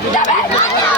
Let's do it!